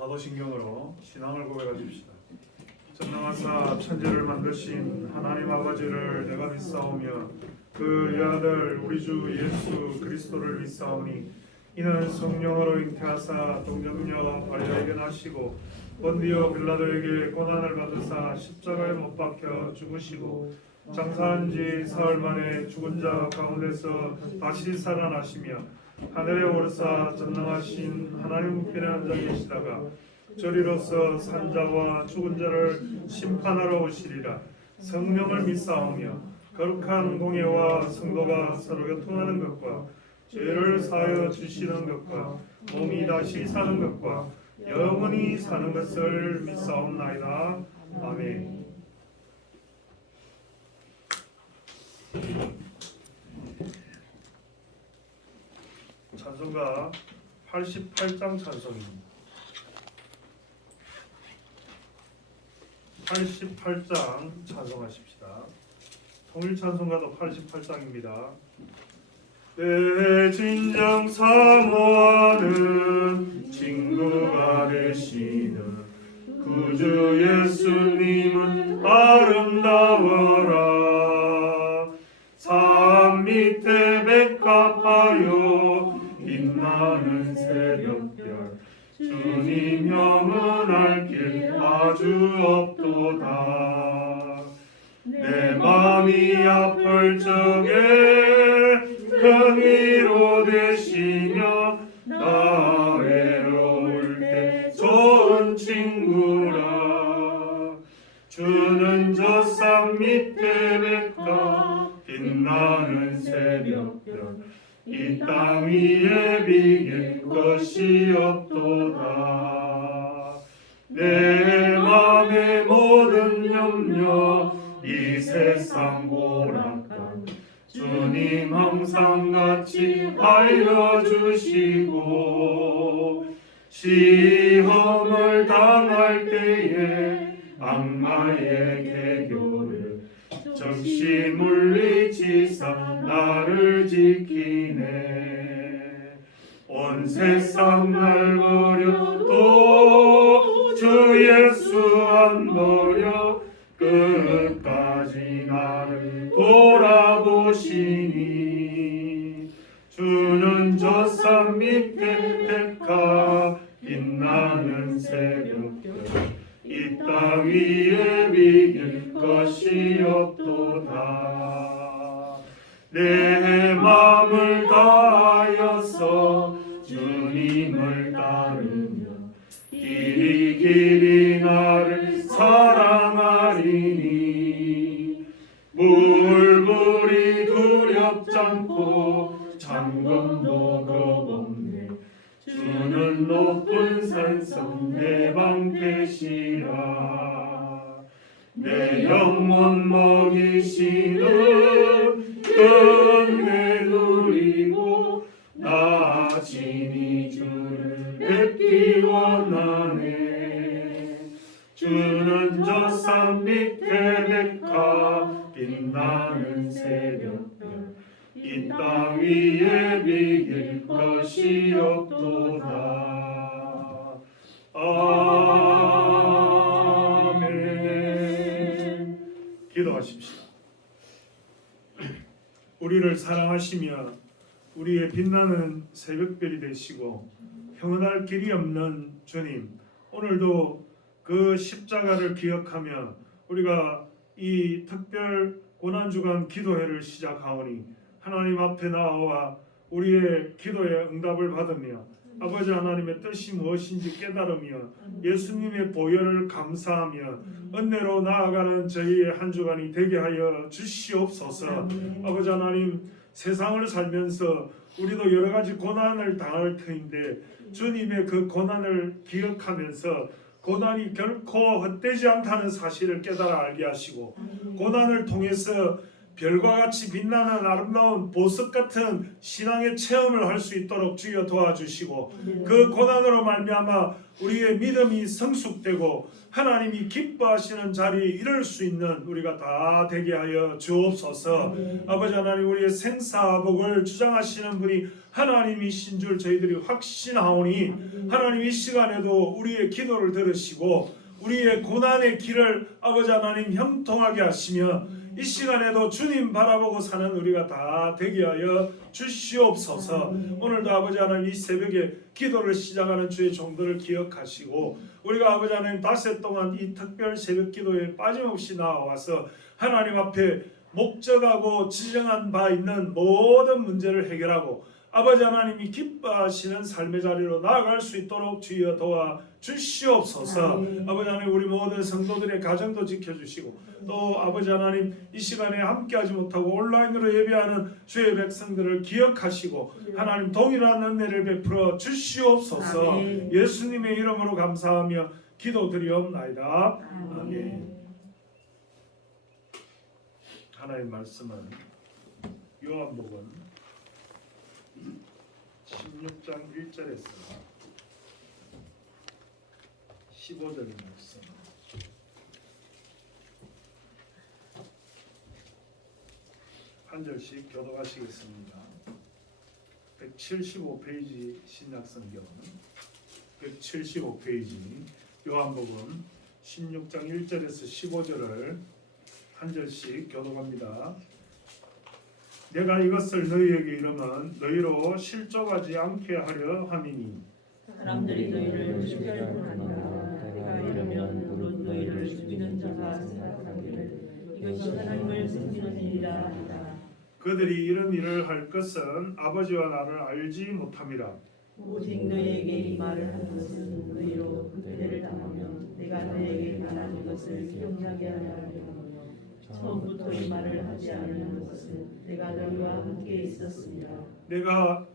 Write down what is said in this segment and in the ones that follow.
사도신경으로 신앙을 고백하십시다. 전능하사 천지를 만드신 하나님 아버지를 내가 믿사오며 그 아들 우리 주 예수 그리스도를 믿사오니 이는 성령으로 잉태하사 동정녀 마리아에게 나시고 본디오 빌라도에게 고난을 받으사 십자가에 못 박혀 죽으시고 장사한 지 사흘 만에 죽은 자 가운데서 다시 살아나시며 하늘에 오르사 전능하신 하나님 우편에 앉아 계시다가 저리로서 산자와 죽은 자를 심판하러 오시리라. 성령을 믿사오며 거룩한 공예와 성도가 서로 교통하는 것과 죄를 사하여 주시는 것과 몸이 다시 사는 것과 영원히 사는 것을 믿사옵나이다. 아멘. 찬송가 88장 찬송입니다. 88장 찬송하십시다. 통일 찬송가도 88장입니다. 내 진정 사모하는 친구가 되시는 구주 예수님은 아름다워라. 산 밑에 백합하여 빛나는 새벽별 주님 영원할 길 아주 없도다. 내 맘이 아플 적에 큰 위로 되시며 나 외로울 때 좋은 친구라. 주는 저 산 밑에 백합 빛나는 새벽별 이 땅 위에 비길 것이 없도다. 내 맘의 모든 염려 이 세상 고락감 주님 항상 같이 알려주시고 시험을 당할 때에 악마의 개교를 적시 물리치사 나를 지키네. 온 세상 날 버려도 주 예수 안 버려 끝까지 나를 돌아보시니. 주는 저 산 밑에 백합 빛나는 새벽별 이 땅 위에 비길 것이 없도다. 내 마음을 다하여서 주님을 따르며 길이 나를 사랑하리니. 물불이 두렵지 않고 잠금도 겁없네. 주는 높은 산성 내 방패시라. 내 영혼 먹이시는 은혜 누리고 나 친히 주를 뵙기 원하네. 주는 저 산 밑에 백합 빛나는 새벽별 이 땅 위에 비길 것이 없도다. 아멘. 기도하십시오. 우리를 사랑하시며 우리의 빛나는 새벽별이 되시고 평안할 길이 없는 주님, 오늘도 그 십자가를 기억하며 우리가 이 특별 고난주간 기도회를 시작하오니 하나님 앞에 나와 우리의 기도에 응답을 받으며 아버지 하나님의 뜻이 무엇인지 깨달으며 예수님의 보혈을 감사하며 은혜로 나아가는 저희의 한 주간이 되게 하여 주시옵소서. 아버지 하나님, 세상을 살면서 우리도 여러 가지 고난을 당할 터인데 주님의 그 고난을 기억하면서 고난이 결코 헛되지 않다는 사실을 깨달아 알게 하시고 고난을 통해서 별과 같이 빛나는 아름다운 보석 같은 신앙의 체험을 할 수 있도록 주여 도와주시고 그 고난으로 말미암아 우리의 믿음이 성숙되고 하나님이 기뻐하시는 자리에 이를 수 있는 우리가 다 되게 하여 주옵소서. 아버지 하나님, 우리의 생사복을 주장하시는 분이 하나님이신 줄 저희들이 확신하오니 하나님 이 시간에도 우리의 기도를 들으시고 우리의 고난의 길을 아버지 하나님 형통하게 하시며 이 시간에도 주님 바라보고 사는 우리가 다 되게 하여 주시옵소서. 오늘도 아버지 하나님 이 새벽에 기도를 시작하는 주의 종들을 기억하시고 우리가 아버지 하나님 닷새 동안 이 특별 새벽 기도에 빠짐없이 나와서 하나님 앞에 목적하고 지정한 바 있는 모든 문제를 해결하고 아버지 하나님이 기뻐하시는 삶의 자리로 나아갈 수 있도록 주여 도와 주시옵소서. 아버지 하나님, 우리 모든 성도들의 가정도 지켜주시고 또 아버지 하나님 이 시간에 함께하지 못하고 온라인으로 예배하는 주의 백성들을 기억하시고 하나님 동일한 은혜를 베풀어 주시옵소서. 예수님의 이름으로 감사하며 기도드리옵나이다. 아멘. 하나님 말씀은 요한복음 16장 1절에서 15절의 말씀, 한 절씩 교독하시겠습니다. 175페이지 신약성경 175페이지 요한복음 16장 1절에서 15절을 한 절씩 교독합니다. 내가 이것을 너희에게 이르면 너희로 실족하지 않게 하려 함이니 사람들이 너희를 죽여하리라. 내가 이르면 무릇 너희를 죽이는 자가 생각하기를 이것이 하나님을 섬기는 일이라 하리라. 그들이 이런 일을 할 것은 아버지와 나를 알지 못함이라. 오직 너희에게 이 말을 하는 것은 너희로 그때를 당하면 내가 너희에게 말한 이것을 기억나게 하려 함이라. 처음부터 이 말을 하지 않는 것은 내가 너희와 함께 있었습니다. 내가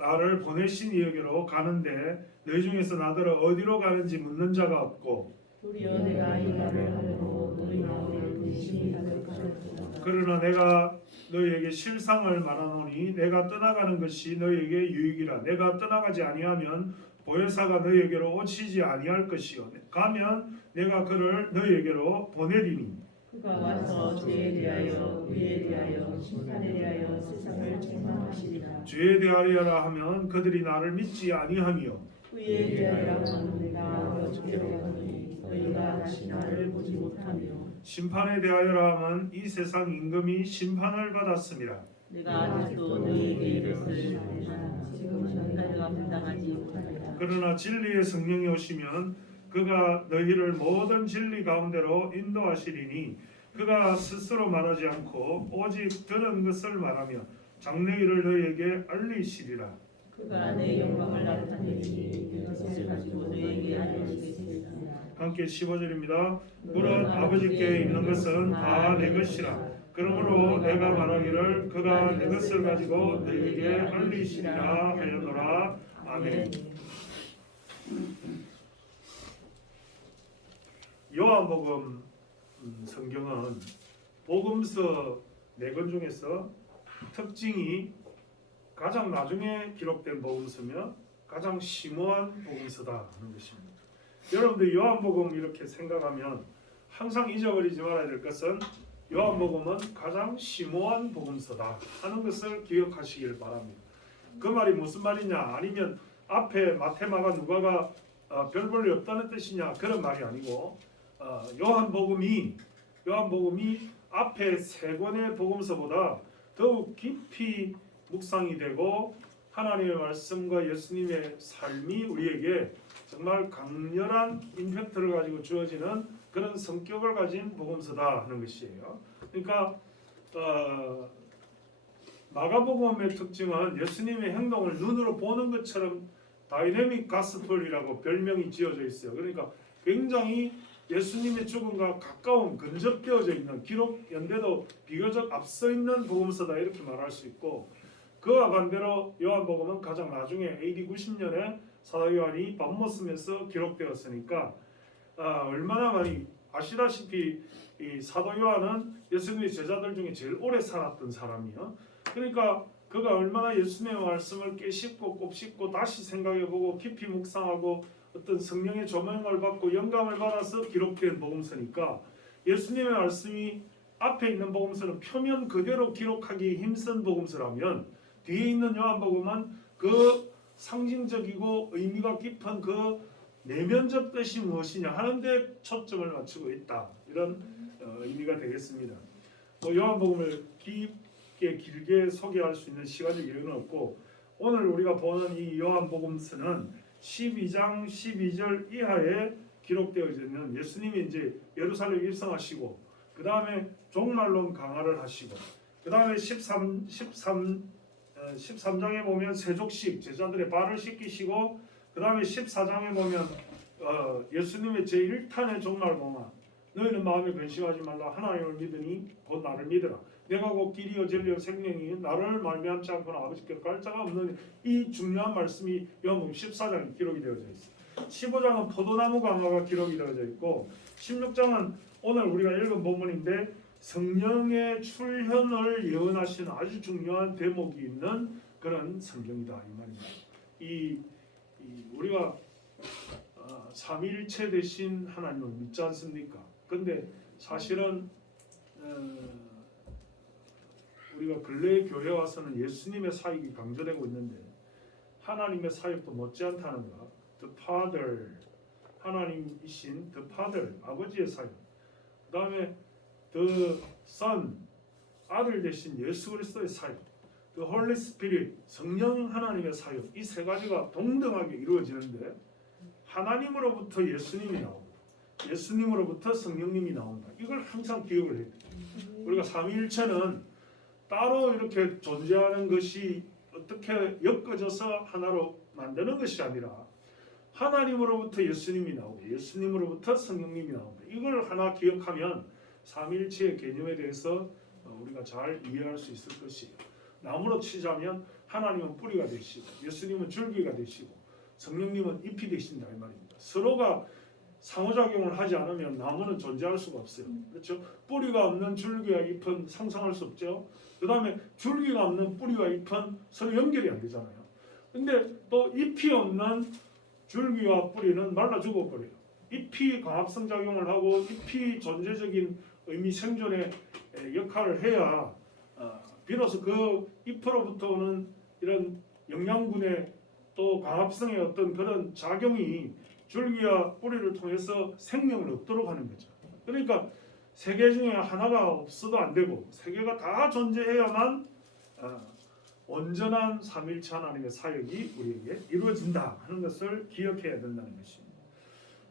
나를 보내신 이에게로 가는데 너희 중에서 나더러 어디로 가는지 묻는 자가 없고 도리어 내가 이 말을 하려고 너희 마음을 근심히 하려 하였도다. 그러나 내가 너희에게 실상을 말하노니 내가 떠나가는 것이 너희에게 유익이라. 내가 떠나가지 아니하면 보혜사가 너희에게로 오시지 아니할 것이요 가면 내가 그를 너희에게로 보내리니 그가 와서 죄에 대하여 의에 대하여 심판에 대하여 세상을 책망하시리라. 죄에 대하여라 하면 그들이 나를 믿지 아니하며 의에 대하여는 내가 어저께로 가니 너희가 다시 나를 보지 못하며 심판에 대하여라 하면 이 세상 임금이 심판을 받았음이라. 내가 아직도 너희에게 이것을 말하나 지금은 너희가 감당하지 못하리라. 그러나 진리의 성령이 오시면 그가 너희를 모든 진리 가운데로 인도하시리니 그가 스스로 말하지 않고 오직 들은 것을 말하며 장래일을 너희에게 알리시리라. 그가 내 영광을 나타내리니 그것을 가지고 너희에게 알리시겠습니다. 함께 15절입니다. 물은 아버지께 있는 것은 다 내 것이라. 그러므로 내가 말하기를 그가 내 것을 가지고 너희에게 알리시리라 하였노라. 아멘. 요한복음 성경은 복음서 4권 중에서 특징이 가장 나중에 기록된 복음서며 가장 심오한 복음서다 하는 것입니다. 여러분들 요한복음 이렇게 생각하면 항상 잊어버리지 말아야 될 것은 요한복음은 가장 심오한 복음서다 하는 것을 기억하시길 바랍니다. 그 말이 무슨 말이냐? 아니면 앞에 마태, 마가, 누가가 별 볼일 없다는 뜻이냐? 그런 말이 아니고 요한복음이 앞에 3권의 복음서보다 더욱 깊이 묵상이 되고 하나님의 말씀과 예수님의 삶이 우리에게 정말 강렬한 임팩트를 가지고 주어지는 그런 성격을 가진 복음서다 하는 것이에요. 그러니까 마가복음의 특징은 예수님의 행동을 눈으로 보는 것처럼 다이내믹 가스펠이라고 별명이 지어져 있어요. 그러니까 굉장히 예수님의 죽음과 가까운 근접되어져 있는 기록 연대도 비교적 앞서 있는 복음서다 이렇게 말할 수 있고 그와 반대로 요한복음은 가장 나중에 AD 90년에 사도 요한이 밥못 쓰면서 기록되었으니까 얼마나 많이 아시다시피 이 사도 요한은 예수님의 제자들 중에 제일 오래 살았던 사람이요. 그러니까 그가 얼마나 예수님의 말씀을 깨씹고 곱씹고 다시 생각해보고 깊이 묵상하고 어떤 성령의 조명을 받고 영감을 받아서 기록된 복음서니까 예수님의 말씀이 앞에 있는 복음서는 표면 그대로 기록하기 힘쓴 복음서라면 뒤에 있는 요한복음은 그 상징적이고 의미가 깊은 그 내면적 뜻이 무엇이냐 하는데 초점을 맞추고 있다. 이런 의미가 되겠습니다. 요한복음을 깊게 길게 소개할 수 있는 시간적 여유는 없고 오늘 우리가 보는 이 요한복음서는 12장 12절 이하에 기록되어져 있는 예수님이 이제 예루살렘 입성하시고 그 다음에 종말론 강화를 하시고 그 다음에 13장에 보면 세족식 제자들의 발을 씻기시고 그 다음에 14장에 보면 예수님의 제1탄의 종말공화 너희는 마음에 근심하지 말라 하나님을 믿으니 곧 나를 믿으라 내가 곧 길이요 진리요 생명이 나를 말미암지 않고는 아버지께 갈 자가 없는 이 중요한 말씀이 요한복음 14장에 기록이 되어져 있습니다. 15장은 포도나무 강화가 기록이 되어져 있고 16장은 오늘 우리가 읽은 본문인데 성령의 출현을 예언하신 아주 중요한 대목이 있는 그런 성경이다 이 말입니다. 우리가 삼위일체 되신 하나님을 믿지 않습니까? 근데 사실은 우리가 근래 교회 와서는 예수님의 사역이 강조되고 있는데 하나님의 사역도 못지않다는 것. The Father 하나님이신 The Father 아버지의 사역. 그 다음에 The Son 아들 되신 예수 그리스도의 사역. The Holy Spirit 성령 하나님의 사역. 이 세 가지가 동등하게 이루어지는데 하나님으로부터 예수님이 나오고 예수님으로부터 성령님이 나온다. 이걸 항상 기억을 해야 돼요. 우리가 삼위일체는 따로 이렇게 존재하는 것이 어떻게 엮어져서 하나로 만드는 것이 아니라 하나님으로부터 예수님이 나오고 예수님으로부터 성령님이 나온다. 이걸 하나 기억하면 삼위일체의 개념에 대해서 우리가 잘 이해할 수 있을 것이에요. 나무로 치자면 하나님은 뿌리가 되시고 예수님은 줄기가 되시고 성령님은 잎이 되신다 이 말입니다. 서로가 상호작용을 하지 않으면 나무는 존재할 수가 없어요. 그렇죠? 뿌리가 없는 줄기와 잎은 상상할 수 없죠. 그 다음에 줄기가 없는 뿌리와 잎은 서로 연결이 안 되잖아요. 근데 또 잎이 없는 줄기와 뿌리는 말라 죽어버려요. 잎이 광합성 작용을 하고 잎이 존재적인 의미 생존의 역할을 해야 비로소 그 잎으로부터 오는 이런 영양분의 또 광합성의 어떤 그런 작용이 줄기와 뿌리를 통해서 생명을 얻도록 하는 거죠. 그러니까 세 개 중에 하나가 없어도 안 되고 세 개가 다 존재해야만 온전한 삼위일체 하나님의 사역이 우리에게 이루어진다 하는 것을 기억해야 된다는 것입니다.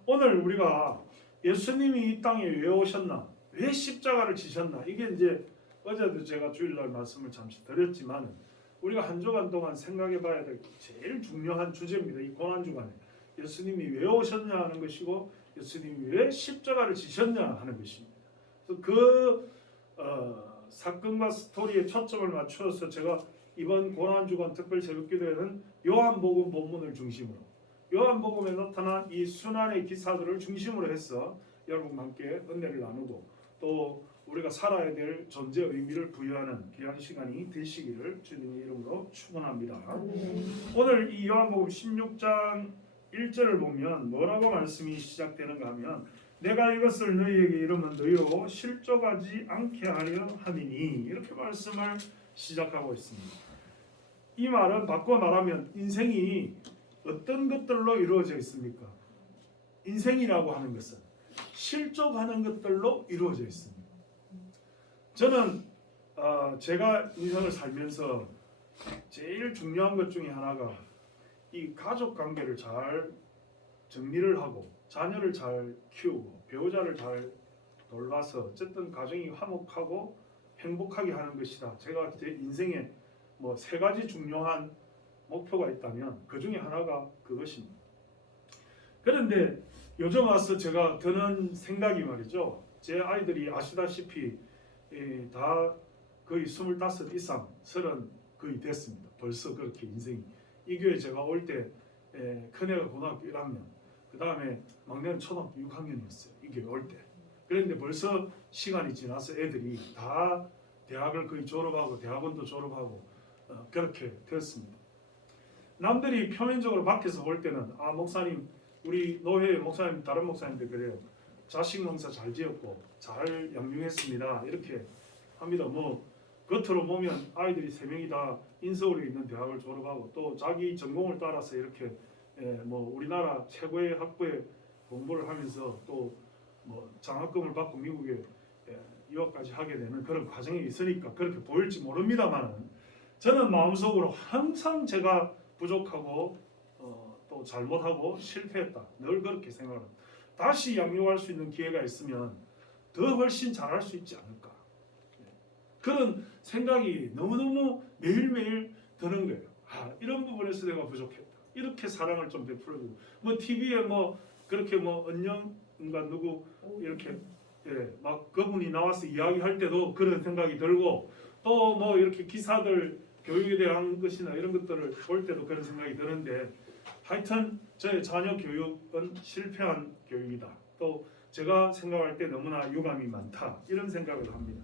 오늘 우리가 예수님이 이 땅에 왜 오셨나, 왜 십자가를 지셨나, 이게 이제 어제도 제가 주일날 말씀을 잠시 드렸지만 우리가 한 주간 동안 생각해봐야 될 제일 중요한 주제입니다. 이 고난주간에 예수님이 왜 오셨냐 하는 것이고 예수님이 왜 십자가를 지셨냐 하는 것입니다. 그래서 그 사건과 스토리에 초점을 맞추어서 제가 이번 고난주간 특별 새벽기도회는 요한복음 본문을 중심으로 요한복음에 나타난 이 순환의 기사들을 중심으로 해서 여러분과 함께 은혜를 나누고 또 우리가 살아야 될 존재 의미를 부여하는 귀한 시간이 되시기를 주님의 이름으로 축원합니다. 오늘 이 요한복음 16장 1절을 보면 뭐라고 말씀이 시작되는가 하면 내가 이것을 너희에게 이르면 너희로 실족하지 않게 하려 함이니 이렇게 말씀을 시작하고 있습니다. 이 말은 바꿔 말하면 인생이 어떤 것들로 이루어져 있습니까? 인생이라고 하는 것은 실족하는 것들로 이루어져 있습니다. 저는 제가 인생을 살면서 제일 중요한 것 중에 하나가 이 가족 관계를 잘 정리를 하고 자녀를 잘 키우고 배우자를 잘 돌봐서 어쨌든 가정이 화목하고 행복하게 하는 것이다. 제가 제 인생에 뭐 세 가지 중요한 목표가 있다면 그 중에 하나가 그것입니다. 그런데 요즘 와서 제가 드는 생각이 말이죠. 제 아이들이 아시다시피 다 거의 25 이상 30 거의 됐습니다. 벌써 그렇게 인생이. 이 교회 제가 올 때 큰애가 고등학교 1학년 그 다음에 막내는 초등학교 6학년이었어요. 이 교회 올 때. 그런데 벌써 시간이 지나서 애들이 다 대학을 거의 졸업하고 대학원도 졸업하고 그렇게 되었습니다. 남들이 표면적으로 밖에서 볼 때는 아 목사님 우리 노회 목사님 다른 목사님들 그래요. 자식 농사 잘 지었고 잘 양육했습니다. 이렇게 합니다. 뭐 겉으로 보면 아이들이 3명이 다 인서울에 있는 대학을 졸업하고 또 자기 전공을 따라서 이렇게 뭐 우리나라 최고의 학부에 공부를 하면서 또 뭐 장학금을 받고 미국에 유학까지 하게 되는 그런 과정이 있으니까 그렇게 보일지 모릅니다만 저는 마음속으로 항상 제가 부족하고 또 잘못하고 실패했다. 늘 그렇게 생각합니다. 다시 양육할 수 있는 기회가 있으면 더 훨씬 잘할 수 있지 않을까. 그런 생각이 너무너무 매일매일 드는 거예요. 아, 이런 부분에서 내가 부족했다. 이렇게 사랑을 좀 베풀어주고 뭐 TV에 뭐 그렇게 뭐 언영인가 누구 이렇게 막 그분이 나와서 이야기할 때도 그런 생각이 들고 또 뭐 이렇게 기사들 교육에 대한 것이나 이런 것들을 볼 때도 그런 생각이 드는데 하여튼 저의 자녀 교육은 실패한 교육이다. 또 제가 생각할 때 너무나 유감이 많다. 이런 생각을 합니다.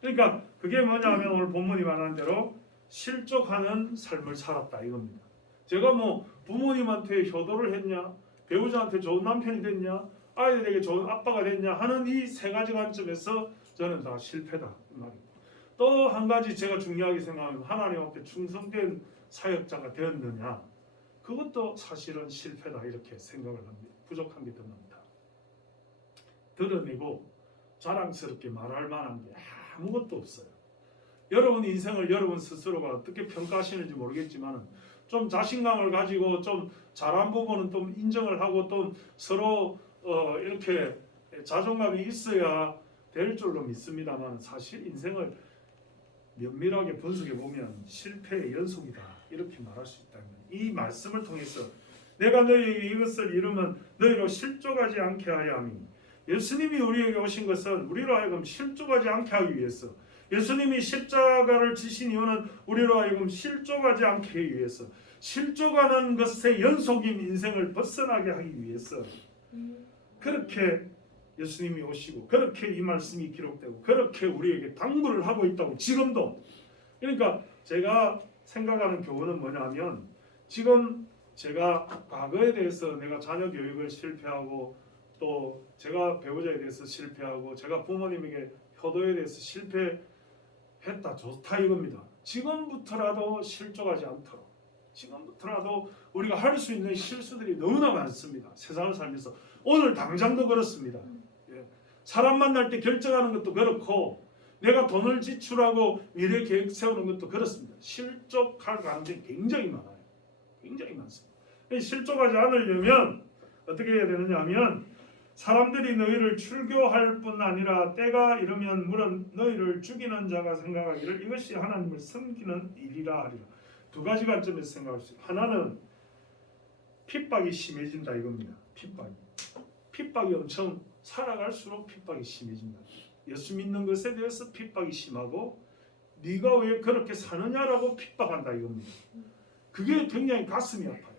그러니까 그게 뭐냐면 오늘 본문이 말하는 대로 실족하는 삶을 살았다 이겁니다. 제가 뭐 부모님한테 효도를 했냐, 배우자한테 좋은 남편이 됐냐, 아이들에게 좋은 아빠가 됐냐 하는 이 3가지 관점에서 저는 다 실패다 이 말입니다. 또 한 가지 제가 중요하게 생각하는 하나님 앞에 충성된 사역자가 되었느냐, 그것도 사실은 실패다 이렇게 생각을 합니다. 부족한 게 더 많다. 드러내고 자랑스럽게 말할 만한 게 아무것도 없어요. 여러분 인생을 여러분 스스로가 어떻게 평가하시는지 모르겠지만 좀 자신감을 가지고 좀 잘한 부분은 좀 인정을 하고 또 서로 이렇게 자존감이 있어야 될 줄로 믿습니다만 사실 인생을 면밀하게 분석해 보면 실패의 연속이다 이렇게 말할 수 있다는 이 말씀을 통해서 내가 너희에게 이것을 이루면 너희로 실족하지 않게 하려 함이 예수님이 우리에게 오신 것은 우리로 하여금 실족하지 않게 하기 위해서 예수님이 십자가를 지신 이유는 우리로 하여금 실족하지 않게 하기 위해서 실족하는 것의 연속인 인생을 벗어나게 하기 위해서 그렇게 예수님이 오시고 그렇게 이 말씀이 기록되고 그렇게 우리에게 당부를 하고 있다고 지금도. 그러니까 제가 생각하는 교훈은 뭐냐면 지금 제가 과거에 대해서 내가 자녀 교육을 실패하고 또 제가 배우자에 대해서 실패하고 제가 부모님에게 효도에 대해서 실패했다 좋다 이겁니다. 지금부터라도 실족하지 않도록 지금부터라도 우리가 할 수 있는 실수들이 너무나 많습니다. 세상을 살면서 오늘 당장도 그렇습니다. 사람 만날 때 결정하는 것도 그렇고 내가 돈을 지출하고 미래 계획 세우는 것도 그렇습니다. 실족할 가능성이 굉장히 많아요. 굉장히 많습니다. 실족하지 않으려면 어떻게 해야 되느냐 하면 사람들이 너희를 출교할 뿐 아니라 때가 이르면 물은 너희를 죽이는 자가 생각하기를 이것이 하나님을 섬기는 일이라 하리라. 2가지 관점에서 생각할 수 있어요. 하나는 핍박이 심해진다 이겁니다. 핍박이 엄청 살아갈수록 핍박이 심해진다. 예수 믿는 것에 대해서 핍박이 심하고 네가 왜 그렇게 사느냐라고 핍박한다 이겁니다. 그게 굉장히 가슴이 아파요.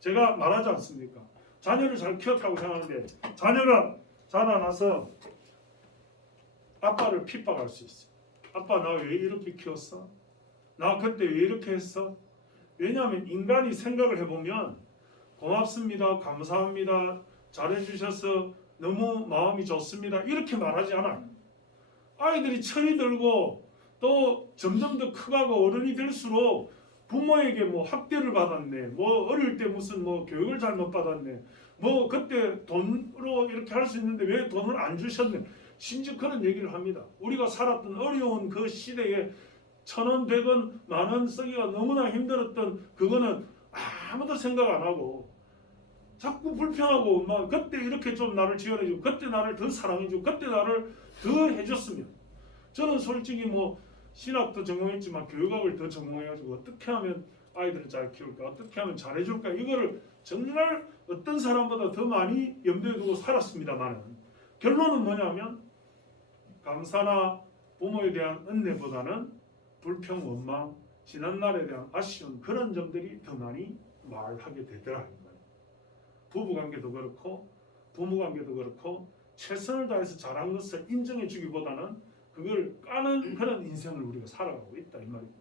제가 말하지 않습니까? 자녀를 잘 키웠다고 생각하는데 자녀가 자라나서 아빠를 핍박할 수 있어요. 아빠 나 왜 이렇게 키웠어? 나 그때 왜 이렇게 했어? 왜냐하면 인간이 생각을 해보면 고맙습니다. 감사합니다. 잘해주셔서 너무 마음이 좋습니다. 이렇게 말하지 않아요. 아이들이 철이 들고 또 점점 더 커가고 어른이 될수록 부모에게 뭐 학대를 받았네, 뭐 어릴 때 무슨 뭐 교육을 잘못 받았네, 뭐 그때 돈으로 이렇게 할 수 있는데 왜 돈을 안 주셨네. 심지어 그런 얘기를 합니다. 우리가 살았던 어려운 그 시대에 1,000원, 100원, 만원 쓰기가 너무나 힘들었던 그거는 아무도 생각 안 하고 자꾸 불평하고 막 그때 이렇게 좀 나를 지원해주고 그때 나를 더 사랑해주고 그때 나를 더 해줬으면 저는 솔직히 뭐 신학도 전공했지만 교육학을 더 전공해가지고 어떻게 하면 아이들을 잘 키울까 어떻게 하면 잘해줄까 이거를 정말 어떤 사람보다 더 많이 염두에 두고 살았습니다만 결론은 뭐냐면 감사나 부모에 대한 은혜보다는 불평, 원망, 지난날에 대한 아쉬운 그런 점들이 더 많이 말하게 되더라. 부부관계도 그렇고 부모관계도 그렇고 최선을 다해서 잘한 것을 인정해 주기보다는 그걸 까는 그런 인생을 우리가 살아가고 있다 이 말입니다.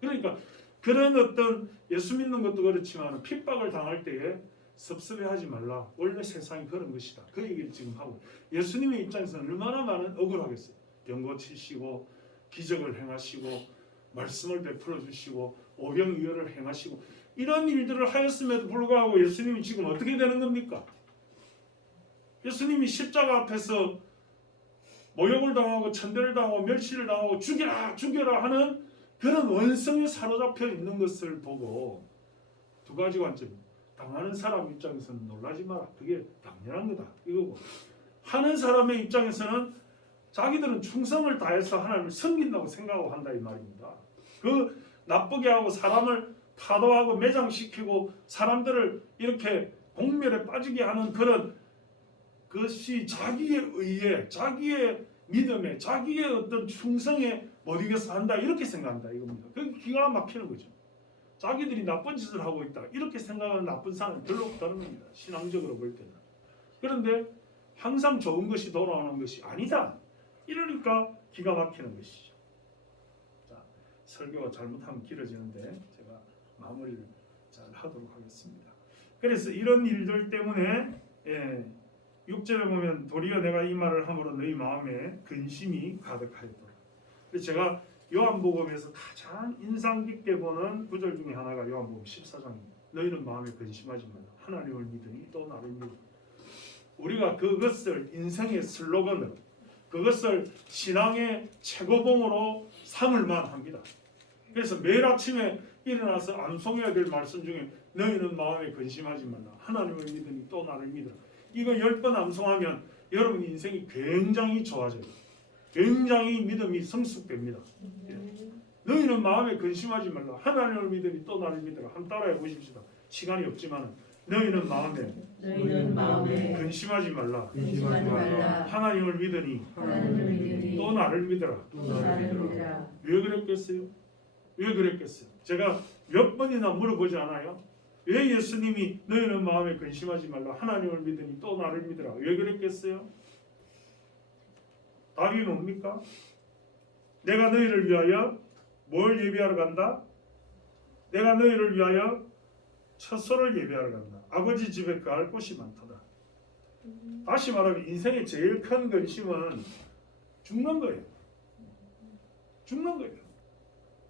그러니까 그런 어떤 예수 믿는 것도 그렇지만 핍박을 당할 때에 섭섭해하지 말라. 원래 세상이 그런 것이다. 그 얘기를 지금 하고 예수님의 입장에서는 얼마나 많은 억울하겠어요. 병 고치시고 기적을 행하시고 말씀을 베풀어 주시고 오병이어를 행하시고 이런 일들을 하였음에도 불구하고 예수님이 지금 어떻게 되는 겁니까? 예수님이 십자가 앞에서 모욕을 당하고 천대를 당하고 멸시를 당하고 죽여라 죽여라 하는 그런 원성에 사로잡혀 있는 것을 보고 두 가지 관점입니다. 당하는 사람 입장에서는 놀라지 마라. 그게 당연한 거다. 이거고 하는 사람의 입장에서는 자기들은 충성을 다해서 하나님을 섬긴다고 생각하고 한다 이 말입니다. 그 나쁘게 하고 사람을 파도하고 매장시키고 사람들을 이렇게 공멸에 빠지게 하는 그런 그것이 자기의 의에 자기의 믿음에 자기의 어떤 충성에 못 이겨서 한다 이렇게 생각한다 이겁니다. 그 기가 막히는 거죠. 자기들이 나쁜 짓을 하고 있다 이렇게 생각하는 나쁜 사람은 별로 없다는 겁니다. 신앙적으로 볼 때는. 그런데 항상 좋은 것이 돌아오는 것이 아니다. 이러니까 기가 막히는 것이죠. 자, 설교가 잘못하면 길어지는데 제가 마무리를 잘 하도록 하겠습니다. 그래서 이런 일들 때문에 6절에 보면 도리어 내가 이 말을 함으로 너희 마음에 근심이 가득하였더라. 그래서 제가 요한복음에서 가장 인상 깊게 보는 구절 중에 하나가 요한복음 14장입니다. 너희는 마음에 근심하지 말라. 하나님을 믿으니 또 나를 믿으라. 우리가 그것을 인생의 슬로건으로 그것을 신앙의 최고봉으로 삼을만 합니다. 그래서 매일 아침에 일어나서 암송해야 될 말씀 중에 너희는 마음에 근심하지 말라. 하나님을 믿으니 또 나를 믿으라. 이거 10번 암송하면 여러분 인생이 굉장히 좋아져요. 굉장히 믿음이 성숙됩니다. 너희는 마음에 근심하지 말라. 하나님을 믿으니 또 나를 믿으라. 한번 따라해 보십시다. 시간이 없지만 너희는 마음에 근심하지 말라. 하나님을 믿으니 또 나를 믿으라. 왜 그랬겠어요? 왜 그랬겠어요? 제가 몇 번이나 물어보지 않아요? 왜 예수님이 너희는 마음에 근심하지 말라. 하나님을 믿으니 또 나를 믿으라. 왜 그랬겠어요? 답이 뭡니까? 내가 너희를 위하여 뭘 예비하러 간다? 내가 너희를 위하여 처소를 예비하러 간다. 아버지 집에 거할 곳이 많도다. 다시 말하면 인생의 제일 큰 근심은 죽는 거예요. 죽는 거예요.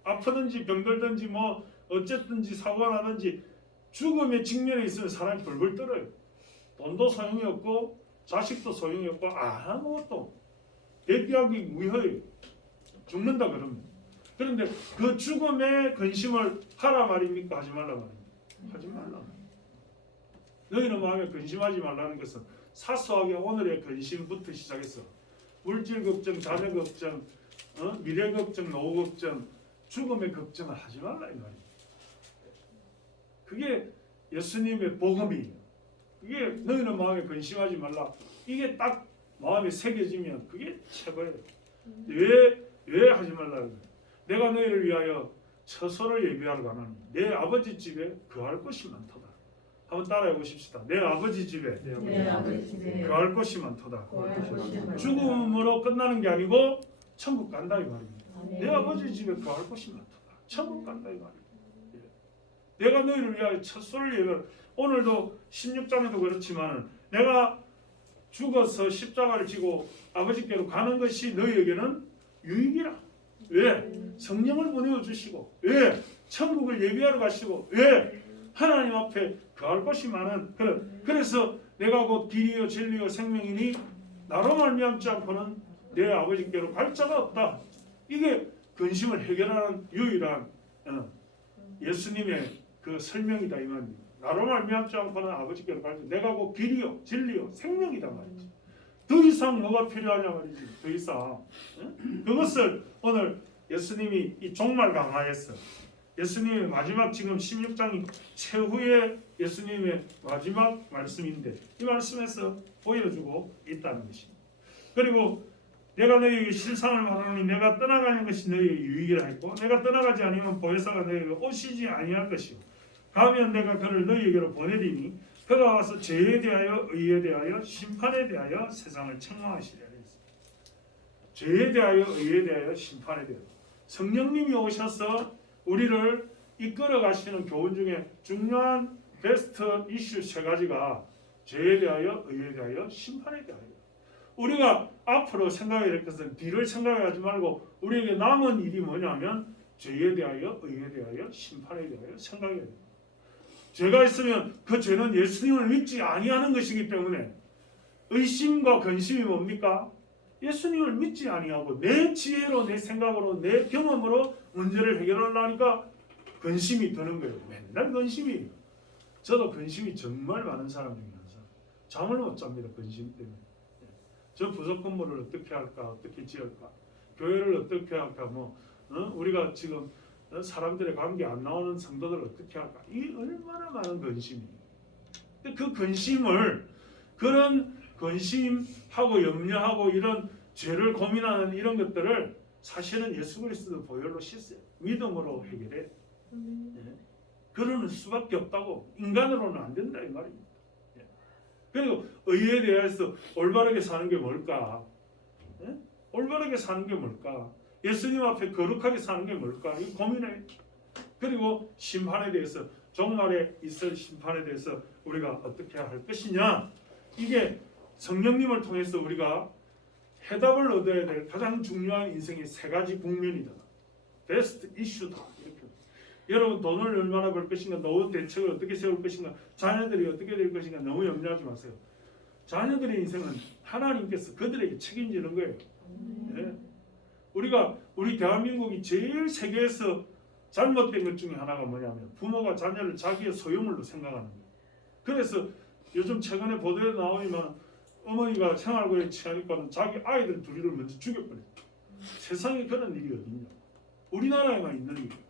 아프든지 병들든지 뭐 어쨌든지 사고가 나든지 죽음의 직면에 있으면 사람이 벌벌 떨어요. 돈도 소용이 없고 자식도 소용이 없고 아무것도 대비하기 무효해요. 죽는다 그러면. 그런데 그 죽음의 근심을 하라 말입니까? 하지 말라 말입니까? 하지 말라. 너희는 마음에 근심하지 말라는 것은 사소하게 오늘의 근심부터 시작해서 물질 걱정, 자녀 걱정, 미래 걱정, 노후 걱정, 죽음의 걱정을 하지 말라 이 말입니다. 그게 예수님의 복음이에요. 그게 너희는 마음에 근심하지 말라. 이게 딱 마음에 새겨지면 그게 최고예요. 왜 하지 말라? 내가 너희를 위하여 처소를 예비하러 가나니 내 아버지 집에 거할 곳이 많도다. 한번 따라해 보십시다. 내 아버지 집에 거할 곳이 많도다. 죽음으로 끝나는 게 아니고 천국 간다 이 말입니다. 내 아버지 집에 거할 곳이 많도다. 천국 간다 이 말입니다. 내가 너희를 위하여 처소를 예비하러. 오늘도 16장에도 그렇지만 내가 죽어서 십자가를 지고 아버지께로 가는 것이 너희에게는 유익이라. 왜? 성령을 보내어 주시고, 왜? 천국을 예비하러 가시고, 왜? 하나님 앞에 거할 곳이 많은 그래서 내가 곧 길이요 진리요 생명이니 나로 말미암지 않고는 내 아버지께로 갈 자가 없다. 이게 근심을 해결하는 유일한 예수님의 그 설명이다 이 말입니다. 나로 말미암지 않고는 아버지께로 갈 자. 내가 곧 길이요 진리요 생명이다 말이지. 더 이상 뭐가 필요하냐 말이지. 더 이상 그것을 오늘 예수님이 이 종말 강화에서 예수님의 마지막 지금 16장이 최후의 예수님의 마지막 말씀인데 이 말씀에서 보여주고 있다는 것입니다. 그리고 내가 너희에게 실상을 말하노니 내가 떠나가는 것이 너희에게 유익이라 했고 내가 떠나가지 아니하면 보혜사가 너희에게 오시지 아니할 것이요 가면 내가 그를 너희에게로 보내리니 그가 와서 죄에 대하여 의에 대하여 심판에 대하여 세상을 책망하시리라 했습니다. 죄에 대하여 의에 대하여 심판에 대하여 성령님이 오셔서 우리를 이끌어 가시는 교훈 중에 중요한 베스트 이슈 세 가지가 죄에 대하여 의에 대하여 심판에 대하여. 우리가 앞으로 생각해야 될 것은 뒤를 생각하지 말고 우리에게 남은 일이 뭐냐면 죄에 대하여 의에 대하여 심판에 대하여 생각해야 됩니다. 죄가 있으면 그 죄는 예수님을 믿지 아니하는 것이기 때문에 의심과 근심이 뭡니까? 예수님을 믿지 아니하고 내 지혜로 내 생각으로 내 경험으로 문제를 해결하려니까 근심이 드는 거예요. 맨날 근심이에요. 저도 근심이 정말 많은 사람 중에 한 사람. 잠을 못 잡니다. 근심 때문에. 저 부속 건물을 어떻게 할까? 어떻게 지을까? 교회를 어떻게 할까? 우리가 지금 사람들의 관계 안 나오는 성도들을 어떻게 할까? 이 얼마나 많은 근심이에요. 근데 그 근심을 그런 근심하고 염려하고 이런 죄를 고민하는 이런 것들을 사실은 예수 그리스도 보혈로 씻어요. 믿음으로 해결해. 그러는 수밖에 없다고. 인간으로는 안 된다 이 말입니다. 그리고 의에 대해서 올바르게 사는 게 뭘까? 올바르게 사는 게 뭘까? 예수님 앞에 거룩하게 사는 게 뭘까? 이거 고민해. 그리고 심판에 대해서 종말에 있을 심판에 대해서 우리가 어떻게 할 것이냐? 이게 성령님을 통해서 우리가 해답을 얻어야 될 가장 중요한 인생의 세 가지 국면이다. 베스트 이슈다. 이렇게. 여러분 돈을 얼마나 벌 것인가, 노후 대책을 어떻게 세울 것인가, 자녀들이 어떻게 될 것인가 너무 염려하지 마세요. 자녀들의 인생은 하나님께서 그들에게 책임지는 거예요. 네. 우리 대한민국이 제일 세계에서 잘못된 것 중에 하나가 뭐냐면 부모가 자녀를 자기의 소유물로 생각하는 거예요. 그래서 요즘 최근에 보도에 나오지만 어머니가 생활고에 취하니까 자기 아이들 둘이를 먼저 죽여버려요. 세상에 그런 일이 어딨냐. 우리나라에만 있는 일이에요.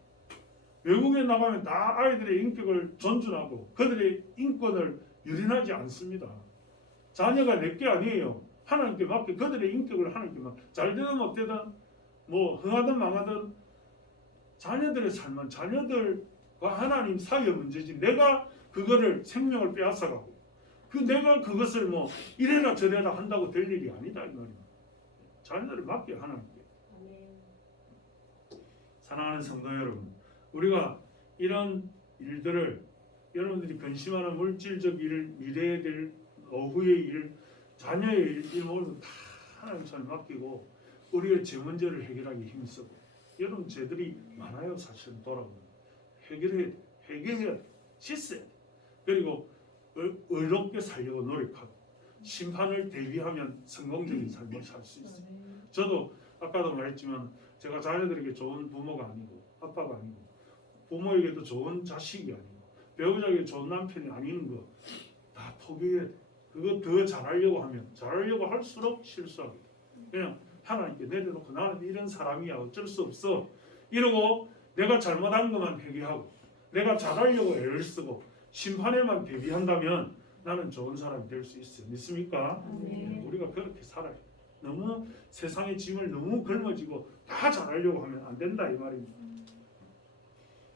외국에 나가면 다 아이들의 인격을 존중하고 그들의 인권을 유린하지 않습니다. 자녀가 내게 아니에요. 하나님께 맡겨 그들의 인격을 하나님께 맡겨. 잘 되든 못되든 흥하든 망하든 자녀들의 삶은 자녀들과 하나님 사이의 문제지 내가 그거를 생명을 빼앗아가고 내가 그것을 이래라 저래라 한다고 될 일이 아니다 이 말이에요. 자녀들을 맡겨 하나님께. 사랑하는 성도 여러분, 우리가 이런 일들을 여러분들이 근심하는 물질적 일, 미래에 될 노후의 일, 자녀의 일 모두 다 하나님 손에 맡기고 우리의 제 문제를 해결하기 힘쓰고 여러분 죄들이 많아요. 사실은 돌아보면 해결해야 씻어야 돼. 그리고 의롭게 살려고 노력하고 심판을 대비하면 성공적인 삶을 살 수 있어요. 저도 아까도 말했지만 제가 자녀들에게 좋은 부모가 아니고 아빠가 아니고 부모에게도 좋은 자식이 아니고 배우자에게 좋은 남편이 아닌 거 다 포기해야 돼. 그거 더 잘하려고 하면 잘하려고 할수록 실수하게 돼. 그냥 하나님께 내려놓고 나는 이런 사람이야 어쩔 수 없어 이러고 내가 잘못한 것만 회개하고 내가 잘하려고 애를 쓰고 심판에만 대비한다면 나는 좋은 사람이 될 수 있어요. 믿습니까? 네, 우리가 그렇게 살아요. 너무 세상의 짐을 너무 걸머지고 다 잘하려고 하면 안 된다 이 말입니다.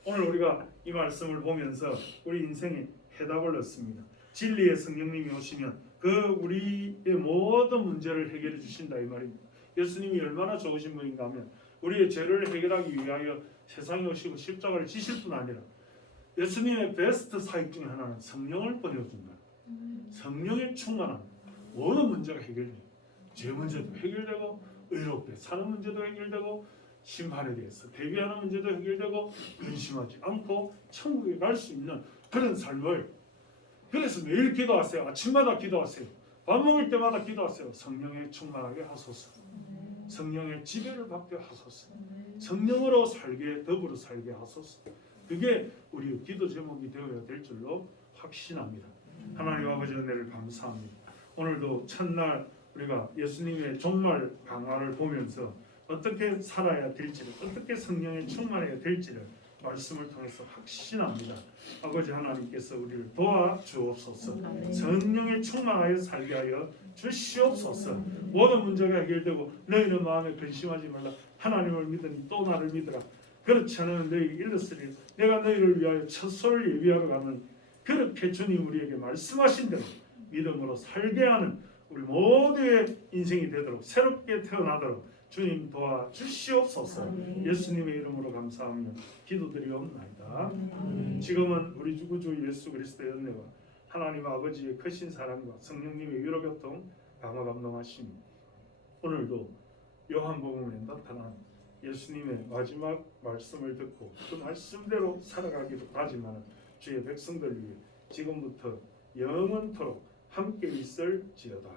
오늘 우리가 이 말씀을 보면서 우리 인생에 해답을 얻습니다. 진리의 성령님이 오시면 그 우리의 모든 문제를 해결해 주신다 이 말입니다. 예수님이 얼마나 좋으신 분인가 하면 우리의 죄를 해결하기 위하여 세상에 오시고 십자가를 지실 뿐 아니라 예수님의 베스트 사역 중에 하나는 성령을 보내준다. 성령의 충만함 모든 문제가 해결돼요. 죄 문제도 해결되고 의롭게 사는 문제도 해결되고 심판에 대해서 대비하는 문제도 해결되고 근심하지 않고 천국에 갈 수 있는 그런 삶을 그래서 매일 기도하세요. 아침마다 기도하세요. 밥 먹을 때마다 기도하세요. 성령에 충만하게 하소서. 성령의 지배를 받게 하소서. 성령으로 살게 더불어 살게 하소서. 그게 우리의 기도 제목이 되어야 될 줄로 확신합니다. 하나님 아버지 은혜를 감사합니다. 오늘도 첫날 우리가 예수님의 종말 강화를 보면서 어떻게 살아야 될지를 어떻게 성령에 충만해야 될지를 말씀을 통해서 확신합니다. 아버지 하나님께서 우리를 도와주옵소서. 성령에 충만하여 살게 하여 주시옵소서. 모든 문제가 해결되고 너희는 마음에 근심하지 말라. 하나님을 믿으니 또 나를 믿으라. 그렇지 않으면 너희가 일렀으니 내가 너희를 위하여 첫 소를 예비하러 가는 그렇게 주님 우리에게 말씀하신 대로 믿음으로 살게 하는 우리 모두의 인생이 되도록 새롭게 태어나도록 주님 도와주시옵소서. 예수님의 이름으로 감사하며 기도드리옵나이다. 지금은 우리 구주 예수 그리스도의 은혜와 하나님 아버지의 크신 사랑과 성령님의 위로교통 강화 감동하심이 오늘도 요한복음에 나타난 예수님의 마지막 말씀을 듣고 그 말씀대로 살아가기로 다짐하는 주의 백성들 위해 지금부터 영원토록 함께 있을지어다.